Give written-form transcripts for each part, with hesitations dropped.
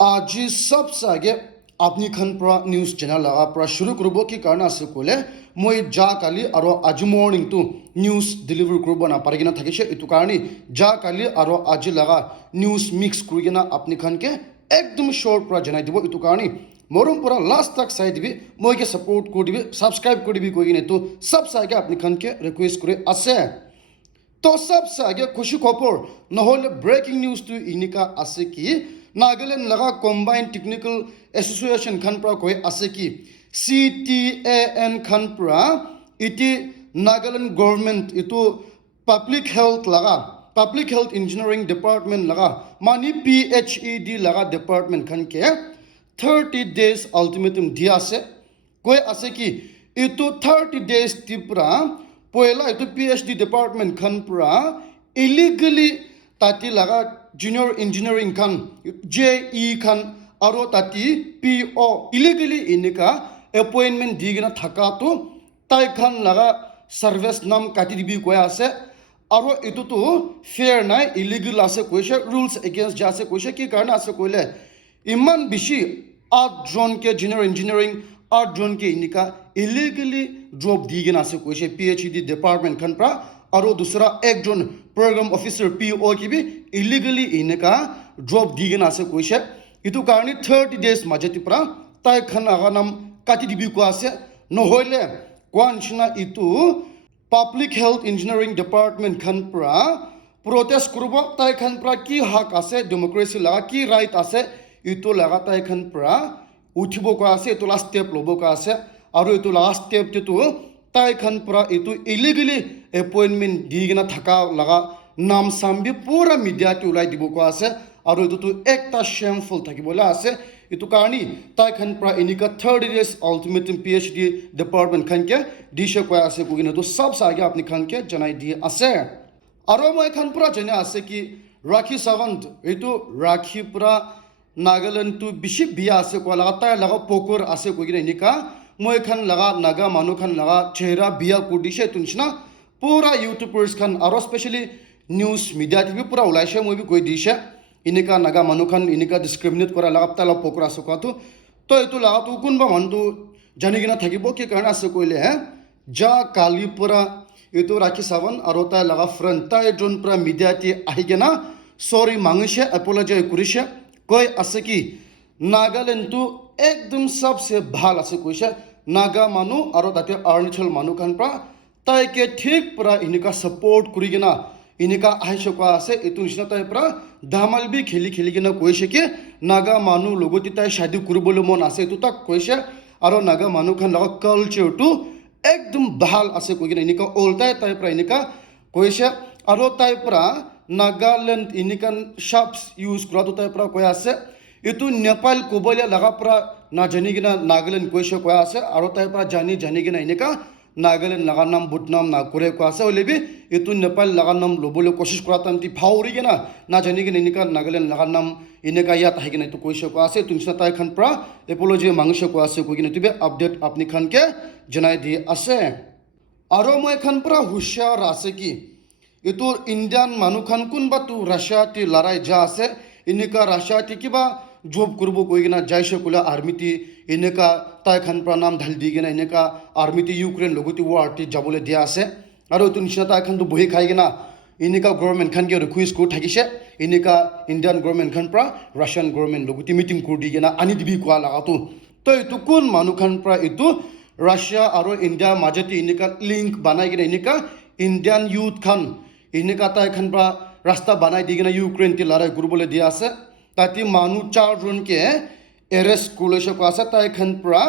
आज सबसे आगे अपनी खन पर न्यूज़ चैनल लगा पर शुरू करबो की कारण से कोले মই যা কালি আৰু আজি মৰ্নিং টু নিউজ ডেলিভাৰ কৰিব না পাৰি কিনা থাকিছে এইটো কাৰণে যা কালি আৰু আজি লগা নিউজ মিক্স কৰি কিনা আপুনি খানকে একদম শৰ্ট পৰা জনাই দিব এইটো কাৰণে মৰম পৰা লাষ্ট তক চাই দিবি মইকে সাপোৰ্ট কৰি দিবি সাবস্ক্ৰাইব কৰি দিবি কৈ কিনে তো सबसे आगे আপুনি খানকে ৰিকুৱেষ্ট কৰি আছে तो सबसे आगे खुशी खबर নহলে ब्रेकिंग न्यूज तो इनिका আছে কি नागालैंड लगा कम्बाइंड टेक्निकल एसोसिएशन खान पर कोई आसे की CTAN खान पर इति नागालैंड गवर्नमेंट इतो पब्लिक हेल्थ इंजीनियरिंग डिपार्टमेंट लगा मानी PHED लगा डिपार्टमेंट खान के 30 days अल्टीमेटम दिया से कोई आसे की इतो 30 days तिपरा पहला इतो PhD डिपार्टमेंट खान पर इलीगली ताती लगा junior engineering Khan JE Khan और ताती PO illegally इनका appointment दिगना थका तो ताई खान लगा सर्विस नाम काटी दिबी कोई आसे और इतो तो fair ना illegal आसे कोई शे rules against जासे कोई शे की कारण आसे कोई ले इमान बिशी 8 जन के junior engineering 8 जन के इनका illegally job दिगना आसे कोई शे PhD department खान पर और दूसरा एक जन प्रोग्राम ऑफिसर PO की भी इलीगली इनका ड्रॉप दिगन आसे कोई शे इतु कारणी 30 days मजती परा ताई खन आगा नाम काटी दिबी को आसे न होइले क्वांचना इतु पब्लिक हेल्थ इंजीनियरिंग डिपार्टमेंट खन परा प्रोटेस्ट करबो ताई खन परा की हक आसे डेमोक्रेसी लगा की राइट आसे इतु लगा ताई खन परा उठिबो को आसे इतु लास्ट स्टेप लोबो को आसे और इतु लास्ट स्टेप तितु ताई खन परा इतु इलीगली अपॉइंटमेंट दिगना थका लगा नाम साम भी पूरा मीडिया की उलाई दिबो को आसे और इतु तो एकटा शेमफुल थकी बोला आसे इतु कारणी ताई खन परा इनिका 30 days अल्टीमेटम PhD डिपार्टमेंट खन के दिशे को आसे कोगिना तो सबसे आगे अपनी खन के जनाई दी आसे और मैं खन परा जने आसे कि राखी सावंत इतु राखी परा नागालैंड तो बिशी बिया आसे को लगा ताई लगा पोकर आसे कोगिना इनिका मैं खन लगा नागा मानु खन लगा चेहरा बिया को दिशे तुनसना पूरा यूट्यूबर्स खान और स्पेशली न्यूज़ मीडिया भी पूरा उलाइशे मैं भी कोई दिशे इनका नागा मानु खान इनका डिस्क्रिमिनेट करा लगा तला पोकरा सका तो ये लगा तो कौन बा मन तो जानी गिना थकी के कारण से कोई ले है जा काली पूरा ये तो राखी सावन और ता लगा फ्रंट ता जोन पूरा मीडिया ती आही गेना सॉरी मांगशे अपोलोजाइज करिशे कोई आसे की नागालैंड तो एकदम सबसे ভাল আছে কইছে नागा मानु और ताते अरुणाचल मानु खान प्रा ताई के ठीक पूरा इनका सपोर्ट करी गिना इनका आहिशो का आसे इतु निशना ताई पूरा दामाल भी खेली गिना कोइसे के नागा मानु लोगोती ताई शादी करबोले मन आसे इतु तक कोइसे और नागा मानु खान लगा कल्चर टू एकदम बहाल आसे कोइगिना इनका ओल्टाय ताई पूरा इनका कोइसे और ताई पूरा नागालैंड इनका शब्द यूज करा तो ताई पूरा कोइ आसे इतु नेपाल कोबलिया लगा पूरा ना जानी गिना नागालैंड कोइसे कोइ आसे और ताई पूरा जानी गिना इनका नागालैंड लगा नाम बुटनाम ना करे को आसे होले भी इतु नेपाल लगा नाम लोबोले कोशिश करा तंती फाउरी के ना जानी के इनका नागालैंड लगा नाम इनका या ताहि के तो कोइसे को आसे तुमसा ताई खान प्रा एपोलॉजी मांगसे को आसे कोइ तुबे अपडेट अपनी खान के जनाई दी आसे आरो मैं खान प्रा हुशियार आसे की इतु इंडियन मानु खान कुन बा तु रशिया ती लड़ाई जा आसे इनका रशिया ती किबा जॉब करबो कोइगिना जाइसे कुला आर्मी ती इनका ताई खान पर नाम ढाल दी गेना इनका आर्मी ती यूक्रेन लोगोती वार ती जाबोले दिया आसे और तो निशा ताई खान तो बही खाई गेना इनका गवर्नमेंट खान के रिक्वेस्ट को थाकिसे इनका इंडियन गवर्नमेंट खान पर रशियन गवर्नमेंट लोगोती मीटिंग कर दी गेना आनी दिबी को लगा तो इतु कोन मानु खान पर इतु रशिया और इंडिया माजती इनका लिंक बनाई गेना इनका इंडियन यूथ खान इनका ताई खान पर रास्ता बनाई दी गेना यूक्रेन ती लड़ाई करबोले दिया आसे ताती मानु 4 जन के एरेस्ट कुलेश को आसा ताई खान प्रा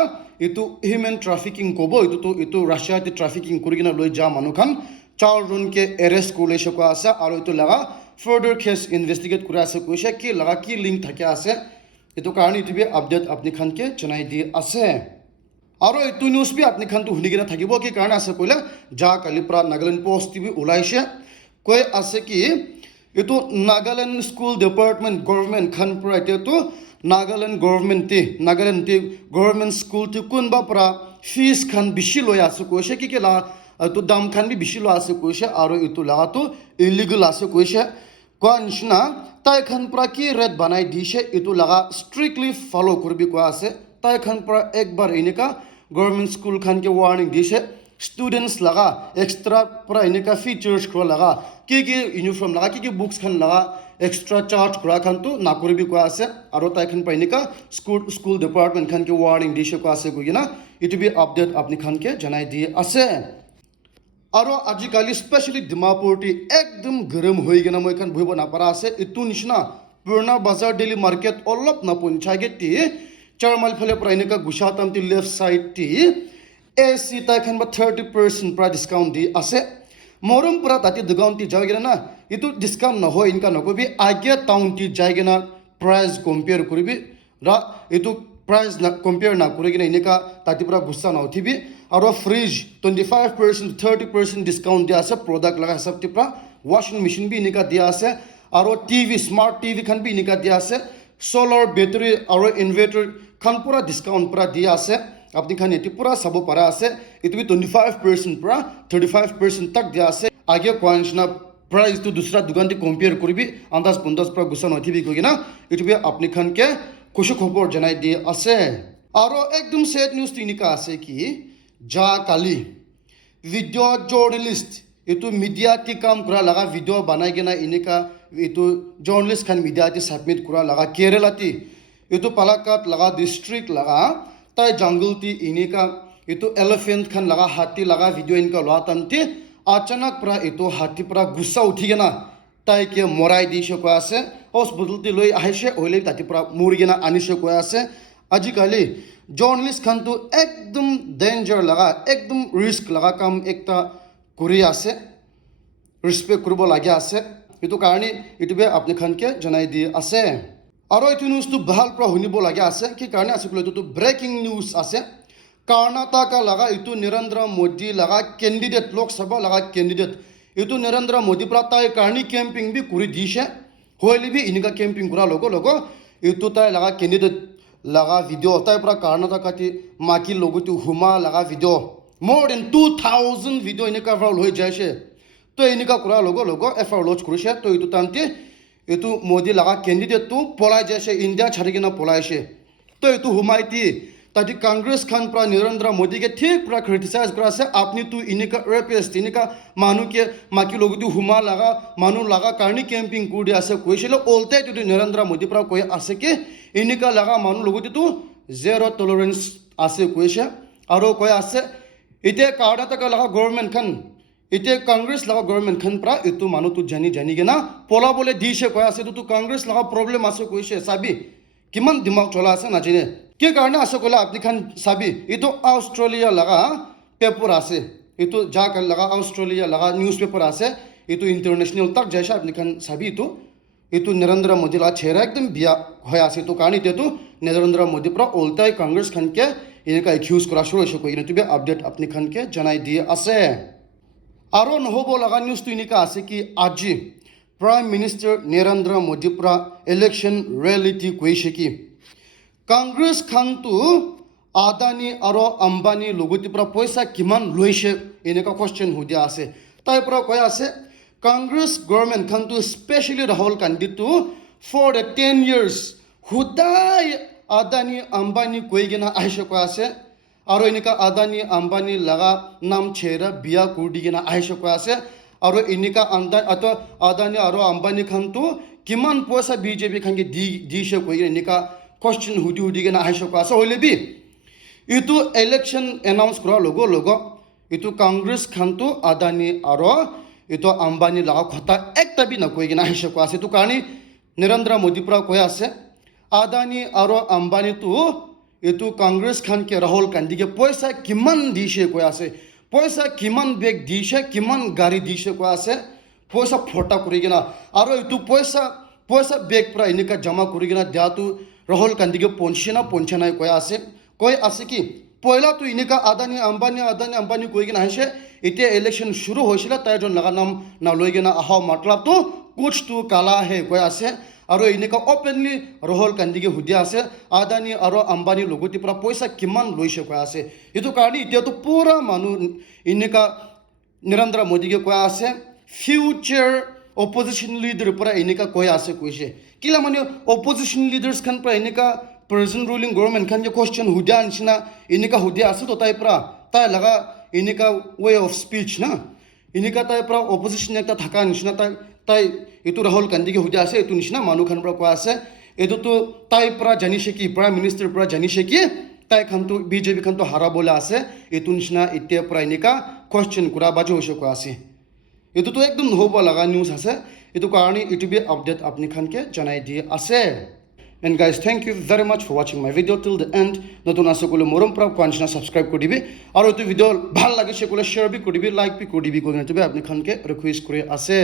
इतु ह्यूमन ट्रैफिकिंग कोबो इतु रशिया ती ट्रैफिकिंग करिगिना लय जा मानु खान 4 जन के एरेस्ट कुलेश को आसा और इतु लगा फर्दर केस इन्वेस्टिगेट कुरा से कोइसे की लगा की लिंक थाके आसे इतु कारण इतु भी अपडेट अपनी खान के जनाई दी आसे और इतु न्यूज़ भी अपनी खान तो हुनिगिना थाकिबो की कारण आसे कोइला जा काली प्रा नागालैंड पोस्ट भी उलाइसे कोई आसे की इतु Nagaland school department government Khan प्रा तो नागालैंड गवर्नमेंट गवर्नमेंट स्कूल ती कुन बा परा फीस खान बिशी लय आसे कोइसे की के ला तो दाम खान भी बिशी लो आसे कोइसे और इतु ला तो इलीगल आसे कोइसे কোৱা নিচিনা তাইখান পৰা কি ৰেট বনাই দিছে এইটো লগা ষ্ট্ৰিক্টলি ফ'ল' কৰিবি কোৱা আছে তাইখান পৰা একবাৰ এনেকা গভৰ্ণমেণ্ট স্কুল খানকে ৱাৰ্ণিং দিছে ষ্টুডেণ্টছ লগা এক্সট্ৰা পৰা এনেকা ফিচাৰ্ছ কৰা লগা কি ইউনিফৰ্ম লগা কি বুকছ খান লগা এক্সট্ৰা চাৰ্জ কৰা খানটো নকৰিবি কোৱা আছে আৰু তাইখান পৰা এনেকা স্কুল ডিপাৰ্টমেণ্ট খানকে ৱাৰ্ণিং দিছে কোৱা আছে কৈ কিনা এইটো বি আপডেট আপুনি খানকে জনাই দি আছে আৰু আজিকালি স্পেচিয়েলি ডিমাপুৰটি একদম গৰম হৈ কিনে মই এখন বহিব নাপাৰা আছে এইটো নিচিনা পুৰণা বাজাৰ ডেইলি মাৰ্কেট অলপ নাপঞ্চায়গেটি 4 মাইল ফালে পৰা এনেকা গুচাতামটি লেফ্ট চাইডটি AC তাইখান বা 30% পৰা ডিছকাউণ্ট দি আছে মৰম পৰা তাতে দোকানটি যাই কিনে না এইটো ডিছকাউণ্ট নহয় ইনকা নকবি আগে টাউনটি যাই কিনে প্ৰাইচ কম্পেয়াৰ কৰিবি ৰা এইটো প্ৰাইচ কম্পেয়াৰ নকৰি কিনে এনেকা তাতে পৰা গুচা নউঠিবি আৰু ফ্ৰিজ 25% 30% ডিছকাউণ্ট দিয়া আছে প্ৰডাক্ট লগা হিচাপটি পৰা ৱাশ্বিং মেচিন বি এনেকা দিয়া আছে আৰু টিভি স্মাৰ্ট টিভি খান বি এনেকা দিয়া আছে solar battery আৰু ইনভাৰ্টাৰ খান পুৰা ডিছকাউণ্ট পৰা দিয়া আছে আপুনি খান এটি পুৰা চাব পাৰা আছে এইটো 25% পৰা 35% তাক দিয়া আছে আগে কোৱানছনা প্ৰাইচটো দুসৰা দোকানটি কম্পেয়াৰ কৰিবি আন্দাজ পন্দাজ পৰা গুচা নথিবি কৈ কিনা এইটো আপুনি খানকে খুশি খবৰ জনাই দি আছে আৰু একদম সেড নিউজ তিনিকা আছে কি যা কালি ভিডিঅ' জাৰ্নেলিষ্ট এইটো মিডিয়াটি কাম কৰা লগা ভিডিঅ' বনাই কিনা এনেকা এইটো জাৰ্নেলিষ্ট খান মিডিয়াটি সাবমিট কৰা লগা কেৰেলাটি এইটো পালাকাট লগা ডিষ্ট্ৰিক্ট লগা তাই জংগলটি এনেকা এইটো এলিফেণ্ট খান লগা হাতী লগা ভিডিঅ' এনেকা লোৱা তামটি আচানক পৰা এইটো হাতী পৰা গুচা উঠি কিনা তাইকে মৰাই দিছে কৈ আছে হস্পিটেলটি লৈ আহিছে হ'লে তাতে পৰা মৰি কিনা আনিছে কৈ আছে আজিকালি জাৰ্নেলিষ্ট খানটো একদম ডেঞ্জাৰ লগা একদম ৰিস্ক লগা কাম একটা কৰি আছে ৰেসপেক্ট কৰিব লাগে আছে এইটো কাৰণে এইটো আপুনি খানকে জনাই দি আছে আৰু এইটো নিউজটো ভাল পৰা শুনিব লাগে আছে কি কাৰণে আছে বোলে এইটো ব্ৰেকিং নিউজ আছে কৰ্ণাটকা লগা এইটো নৰেন্দ্ৰ মোদী লগা কেণ্ডিডেট লোকসভা লগা কেণ্ডিডেট এইটো নৰেন্দ্ৰ মোদী পৰা তাই কাৰণে কেম্পিং বি কৰি দিছে হ'লে বি এনেকা কেম্পিং কৰা লগ এইটো তাই লগা কেণ্ডিডেট লগা ভিডিঅ' তাই পৰা কৰ্ণাটকাটি মাকি লগতো হুমা লগা ভিডিঅ' more than 2000 ভিডিঅ' এনেকা ভাইৰেল হৈ যাইছে তো এনেকা কৰা লগ এফআইআৰ লঞ্চ কৰিছে তো এইটো তামটি এইটো মোদী লগা কেণ্ডিডেটটো পলাই যাইছে ইণ্ডিয়া ছাড়ি কিনে পলাইছে তো এইটো হুমাইটি তাতে কংগ্ৰেছ খান পৰা নৰেন্দ্ৰ মোদীকে ঠিক পৰা ক্ৰিটিচাইজ কৰা আছে আপুনি তো এনেকা ৰেপিষ্ট এনেকা মানুহকে মাকি লগতো হুমা লগা মানুহ লগা কাৰণে কেম্পিং কৰি আছে কৈছিলে ওলটাই যদি নৰেন্দ্ৰ মোদী পৰা কৈ আছে কি এনেকা লগা মানুহ লগতো জেৰ' টলাৰেঞ্চ আছে কৈছে আৰু কৈ আছে এতিয়া কৰ্ণাটকা লগা গভৰ্ণমেণ্ট খান এতিয়া কংগ্ৰেছ লগা গভৰ্ণমেণ্ট খান পৰা এইটো মানুহটো জানি কিনা পলাবলৈ দিছে কৈ আছে এইটো কংগ্ৰেছ লগা প্ৰব্লেম আছে কৈছে চাবি কিমান দিমাগ চলা আছে নাজানে কি কাৰণে আছে ক'লে আপুনি খান চাবি এইটো অষ্ট্ৰেলিয়া লগা পেপাৰ আছে এইটো যা লগা অষ্ট্ৰেলিয়া লগা নিউজ পেপাৰ আছে এইটো ইণ্টাৰনেশ্যনেল তাক যাইছে আপুনি খান চাবি এইটো নৰেন্দ্ৰ মোদী লগা চেহেৰা একদম বিয়া হৈ আছে এইটো কাৰণে এতিয়াতো নৰেন্দ্ৰ মোদীৰ পৰা ওলটাই কংগ্ৰেছ খানকে এনেকা একিউজ কৰা শুৰু হৈছে কৈ কিনে আপডেট আপুনি খানকে জনাই দি আছে আৰু নহ'ব লগা নিউজটো এনেকা আছে কি আজি প্ৰাইম মিনিষ্টাৰ নৰেন্দ্ৰ মোদীৰ পৰা ইলেকশ্যন ৰেলিটি কৈছে কি কংগ্ৰেছ খানটো আদানী আৰু আম্বানী লগতে পৰা পইচা কিমান লৈছে এনেকা কুৱেশ্যন সুধি আছে তাইৰ পৰা কৈ আছে কংগ্ৰেছ গভৰ্ণমেণ্ট খানটো স্পেচিয়েলি ৰাহুল গান্ধীটো ফৰ দ্য 10 years সদায় আদানী আম্বানী কৈ কিনে আহিছে কৈ আছে আৰু এনেকা আদানী আম্বানী লগা নাম চেহেৰা বিয়া কৰি দি কিনে আহিছে কৈ আছে আৰু এনেকা আদানী আৰু আম্বানী খানটো কিমান পইচা বিজেপি খানকে দিছে কৈ কিনে এনেকা কুৱেশ্যন সুধি কিনে আহিছে কৈ আছে হ'লে বি এইটো ইলেকশ্যন এনাউন্স কৰাৰ লগ এইটো কংগ্ৰেছ খানটো আদানী আৰু এইটো আম্বানী লগা কথা একটা বি নকৈ কিনে আহিছে কৈ আছে এইটো কাৰণে নৰেন্দ্ৰ মোদীৰ পৰা কৈ আছে আদানী আৰু আম্বানীটো এইটো কংগ্ৰেছ খানকে ৰাহুল গান্ধীকে পইচা কিমান দিছে কৈ আছে পইচা কিমান বেগ দিছে কিমান গাড়ী দিছে কৈ আছে পইচা ফটা কৰি কিনা আৰু এইটো পইচা বেগ পৰা এনেকা জমা কৰি কিনা দিয়াটো ৰাহুল গান্ধীকে পঞ্চে নাই কৈ আছে কি পইলাটো এনেকা আদানী আম্বানী কৈ কিনে আহিছে এতিয়া ইলেকশ্যন শুৰু হৈছিলে তাইজন লগা নাম নলৈ কিনে অহা মতলবটো কুছটো কালা হে কৈ আছে আৰু এনেকা অপেনলি ৰাহুল গান্ধীকে সুধি আছে আদানী আৰু আম্বানী লগতে পৰা পইচা কিমান লৈছে কৈ আছে এইটো কাৰণে এতিয়াতো পুৰা মানুহ এনেকা নৰেন্দ্ৰ মোদীকে কৈ আছে future opposition leader para inika koi ase koise kila mane opposition leaders khan para inika present ruling government khan je question hudia nishina inika hudia ase to tai pra tai laga inika way of speech na inika tai pra opposition ekta thaka nishina tai etu Rahul Gandhi ke hudia ase etu nishina manu khan pra ko ase etu to tai pra janise ki prime minister pra janise ki tai khan to BJP khan to hara bola ase etu nishina itia pra inika question kura bajo hoise ko ase etu to ekdom hoba laga news ase etu karone youtube update apni khan ke janai di ase and guys thank you very much for watching my video till the end notun asokole morom pra kanchna subscribe kodibi aro etu video bhal lagise kole share bi kodibi like bi kodibi kogina tebe apni khan ke request kore ase